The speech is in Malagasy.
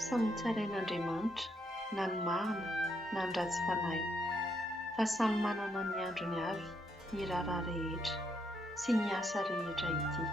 Samy tsarain'Andriamanitra na ny marina na ny ratsy fanahy, fa samy manana ny androny avy, ny raharaha rehetra sy ny asa rehetra ity.